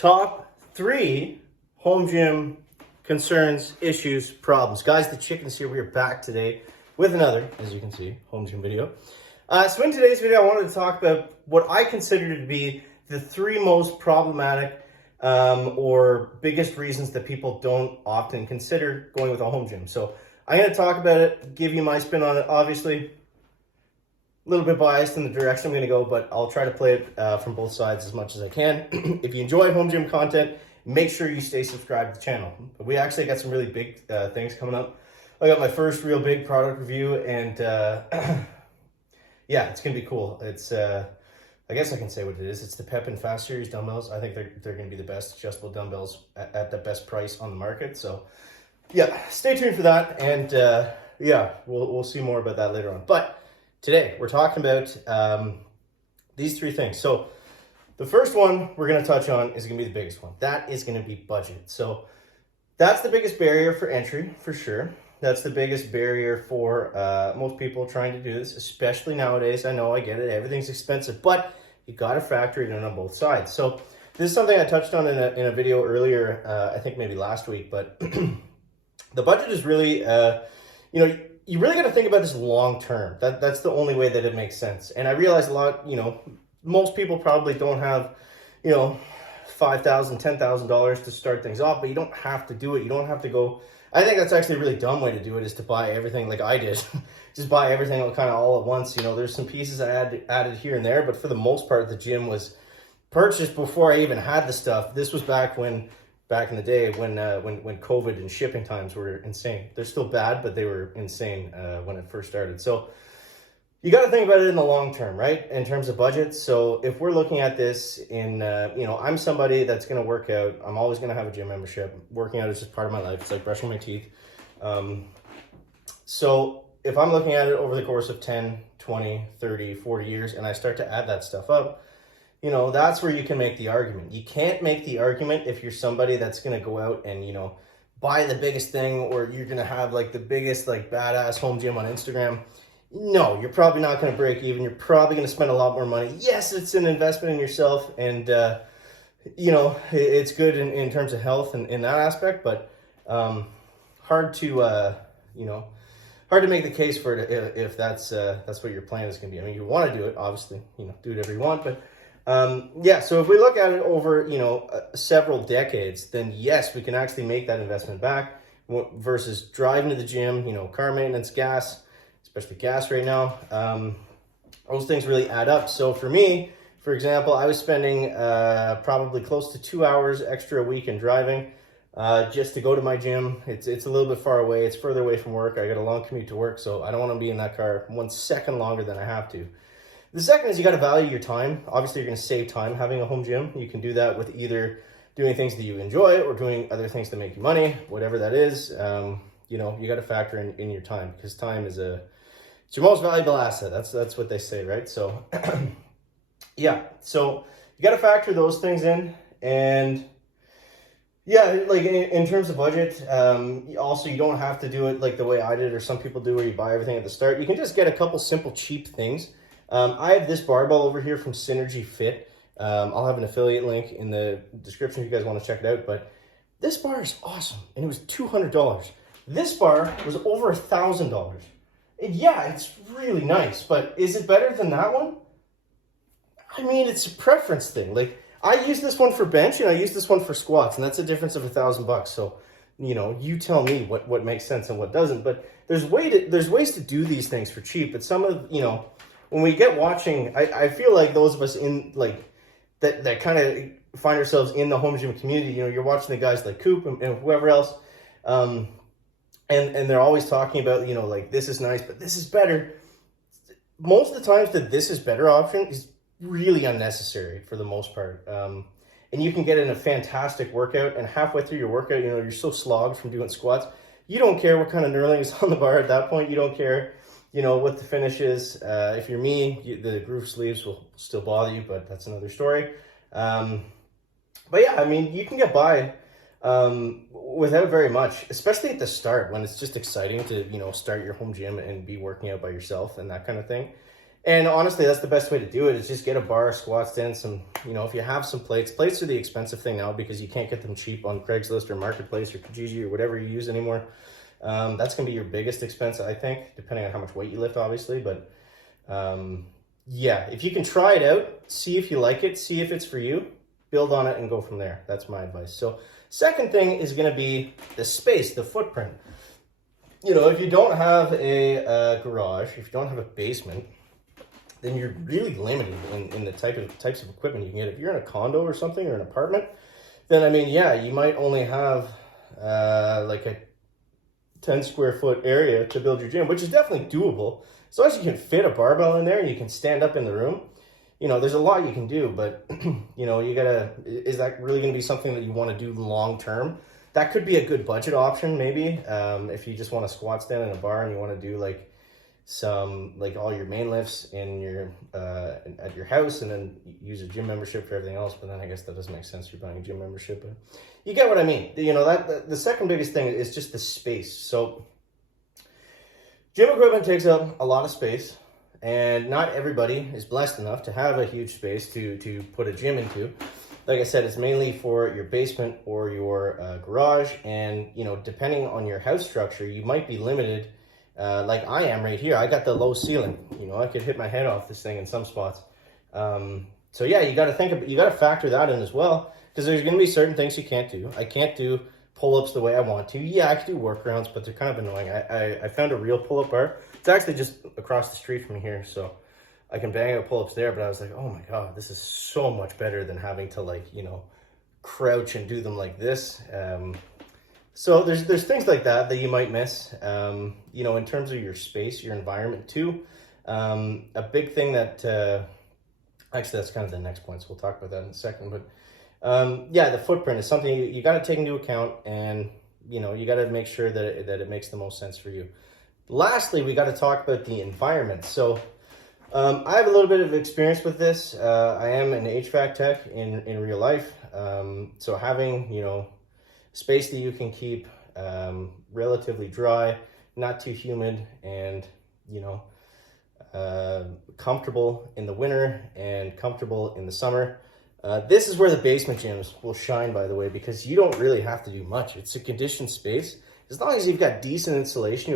Top 3 home gym concerns, issues, problems. Guys, the Chickens here. We are back today with another, as you can see, home gym video. So in today's video, I wanted to talk about what I consider to be the 3 most problematic or biggest reasons that people don't often consider going with a home gym. So I'm going to talk about it, give you my spin on it. Obviously, a little bit biased in the direction I'm going to go, but I'll try to play it from both sides as much as I can. If you enjoy home gym content, make sure you stay subscribed to the channel. We actually got some really big things coming up. I got my first real big product review, and yeah, it's going to be cool. It's, I guess I can say what it is. It's the Pep and Fast Series dumbbells. I think they're going to be the best adjustable dumbbells at the best price on the market. So yeah, stay tuned for that. And yeah, we'll see more about that later on. But today, we're talking about these 3 things. So the first one we're going to touch on is going to be the biggest one. That is going to be budget. So that's the biggest barrier for entry, for sure. That's the biggest barrier for most people trying to do this, especially nowadays. I know, I get it. Everything's expensive, but you got to factor it in on both sides. So this is something I touched on in a video earlier, I think maybe last week, but the budget is really, you really got to think about this long term. That's the only way that it makes sense. And I realize a lot, most people probably don't have, $5,000, $10,000 to start things off, but you don't have to do it. You don't have to go. I think that's actually a really dumb way to do it, is to buy everything like I did. Just buy everything kind of all at once. There's some pieces I added here and there, but for the most part, the gym was purchased before I even had the stuff. This was back in the day when COVID and shipping times were insane. They're still bad, but they were insane when it first started. So you got to think about it in the long term, right? In terms of budget. So if we're looking at this in, I'm somebody that's going to work out. I'm always going to have a gym membership. Working out is just part of my life. It's like brushing my teeth. So if I'm looking at it over the course of 10, 20, 30, 40 years, and I start to add that stuff up, that's where you can make the argument. You can't make the argument if you're somebody that's going to go out and, buy the biggest thing, or you're going to have like the biggest, like badass home gym on Instagram. No, you're probably not going to break even. You're probably going to spend a lot more money. Yes, it's an investment in yourself, and, it's good in terms of health and in that aspect, but hard to make the case for it if that's what your plan is going to be. I mean, you want to do it, obviously, do whatever you want, but yeah, so if we look at it over, several decades, then yes, we can actually make that investment back versus driving to the gym, car maintenance, gas, especially gas right now. Those things really add up. So for me, for example, I was spending probably close to 2 hours extra a week in driving just to go to my gym. It's a little bit far away. It's further away from work. I got a long commute to work, so I don't want to be in that car 1 second longer than I have to. The second is you got to value your time. Obviously, you're going to save time having a home gym. You can do that with either doing things that you enjoy or doing other things that make you money, whatever that is. You got to factor in your time, because time is it's your most valuable asset. That's what they say, right? So yeah, so you got to factor those things in. And yeah, like in terms of budget, also you don't have to do it like the way I did, or some people do, where you buy everything at the start. You can just get a couple simple cheap things. I have this barbell over here from Synergy Fit. I'll have an affiliate link in the description if you guys want to check it out. But this bar is awesome, and it was $200. This bar was over $1,000. Yeah, it's really nice, but is it better than that one? I mean, it's a preference thing. Like, I use this one for bench, and I use this one for squats, and that's a difference of $1,000. So, you tell me what makes sense and what doesn't. But there's ways to do these things for cheap. But some of, when we get watching, I feel like those of us in like that kind of find ourselves in the home gym community, you're watching the guys like Coop and whoever else, and they're always talking about, like, this is nice, but this is better. Most of the times the this is better option is really unnecessary for the most part. And you can get in a fantastic workout, and halfway through your workout, you're so slogged from doing squats, you don't care what kind of knurling is on the bar at that point. You don't care what the finish is. If you're me, the groove sleeves will still bother you, but that's another story. But yeah, I mean, you can get by without very much, especially at the start when it's just exciting to, start your home gym and be working out by yourself and that kind of thing. And honestly, that's the best way to do it is just get a bar, squat stand, some, you know, if you have some plates. Plates are the expensive thing now because you can't get them cheap on Craigslist or Marketplace or Kijiji or whatever you use anymore. That's going to be your biggest expense, I think, depending on how much weight you lift, obviously. But yeah, if you can try it out, see if you like it, see if it's for you, build on it and go from there. That's my advice. So second thing is going to be the space, the footprint. You know, if you don't have a garage, if you don't have a basement, then you're really limited in the types of equipment you can get. If you're in a condo or something or an apartment, then I mean, yeah, you might only have like a 10 square foot area to build your gym, which is definitely doable. As long as you can fit a barbell in there and you can stand up in the room, you know, there's a lot you can do, but you know, you gotta, is that really gonna be something that you wanna do long term? That could be a good budget option, maybe, if you just want a squat stand and a bar and you wanna do like some, like all your main lifts in your, at your house and then use a gym membership for everything else. But then I guess that doesn't make sense. You're buying a gym membership, but you get what I mean. You know, the second biggest thing is just the space. So gym equipment takes up a lot of space, and not everybody is blessed enough to have a huge space to put a gym into. Like I said, it's mainly for your basement or your garage. And, you know, depending on your house structure, you might be limited. Like I am right here. I got the low ceiling. You know, I could hit my head off this thing in some spots. So yeah, you got to think about, you got to factor that in as well, because there's going to be certain things you can't do. I can't do pull-ups the way I want to. Yeah, I can do workarounds, but they're kind of annoying. I found a real pull-up bar. It's actually just across the street from here, so I can bang out pull-ups there. But I was like, oh my God, this is so much better than having to, like, you know, crouch and do them like this. So there's things like that you might miss, you know, in terms of your space, your environment too. A big thing that, actually that's kind of the next point, so we'll talk about that in a second. But yeah, the footprint is something you got to take into account, and, you know, you got to make sure that it makes the most sense for you. Lastly, we got to talk about the environment. So I have a little bit of experience with this. I am an HVAC tech in real life. So having, you know, space that you can keep relatively dry, not too humid, and, you know, comfortable in the winter and comfortable in the summer. This is where the basement gyms will shine, by the way, because you don't really have to do much. It's a conditioned space. As long as you've got decent insulation,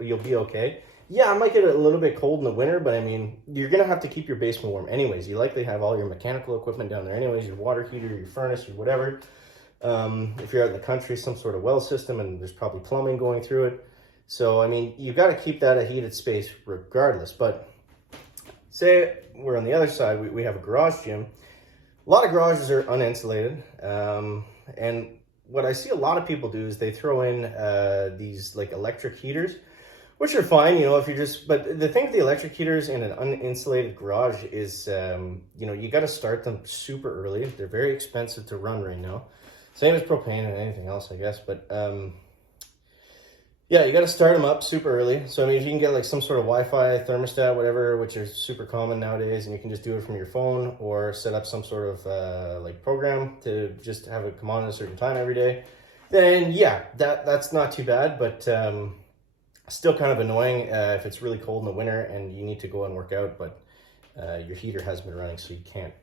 you'll be okay. Yeah, it might get a little bit cold in the winter, but I mean, you're gonna have to keep your basement warm anyways. You likely have all your mechanical equipment down there anyways, your water heater, your furnace, or whatever. If you're out in the country, some sort of well system, and there's probably plumbing going through it. So, I mean, you've got to keep that a heated space regardless. But say we're on the other side, we have a garage gym. A lot of garages are uninsulated. And what I see a lot of people do is they throw in these like electric heaters, which are fine, you know, if you're just, but the thing with the electric heaters in an uninsulated garage is, you know, you got to start them super early. They're very expensive to run right now. Same as propane and anything else, I guess. But yeah, you got to start them up super early. So I mean, if you can get like some sort of Wi-Fi thermostat, whatever, which is super common nowadays, and you can just do it from your phone or set up some sort of like program to just have it come on at a certain time every day, then yeah, that's not too bad. But still kind of annoying if it's really cold in the winter and you need to go and work out, but your heater has been running, so you can't,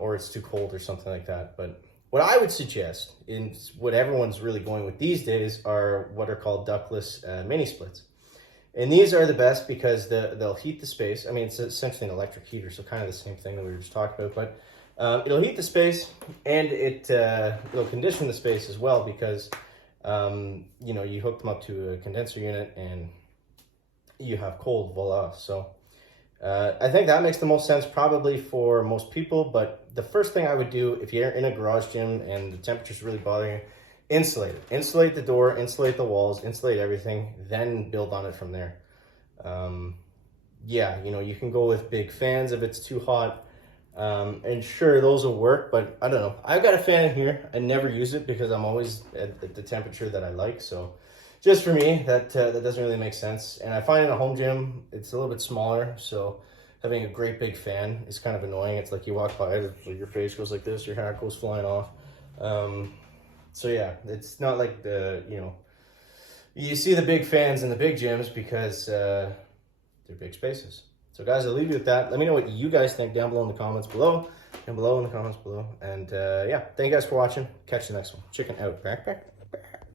or it's too cold or something like that. But what I would suggest, and what everyone's really going with these days, are what are called ductless mini splits. And these are the best because they'll heat the space. I mean, it's essentially an electric heater, so kind of the same thing that we were just talking about. But it'll heat the space, and it'll condition the space as well, because you know, you hook them up to a condenser unit and you have cold, voila. So I think that makes the most sense probably for most people. But the first thing I would do if you're in a garage gym and the temperature's really bothering you, insulate it. Insulate the door, insulate the walls, insulate everything, then build on it from there. Yeah, you know, you can go with big fans if it's too hot. And sure, those will work, but I don't know. I've got a fan in here. I never use it because I'm always at the temperature that I like. So just for me, that doesn't really make sense. And I find in a home gym, it's a little bit smaller. So having a great big fan is kind of annoying. It's like you walk by, your face goes like this, your hat goes flying off. So yeah, it's not like you know, you see the big fans in the big gyms because they're big spaces. So guys, I'll leave you with that. Let me know what you guys think down below in the comments below. And yeah, thank you guys for watching. Catch you next one. Chicken out. Backpack.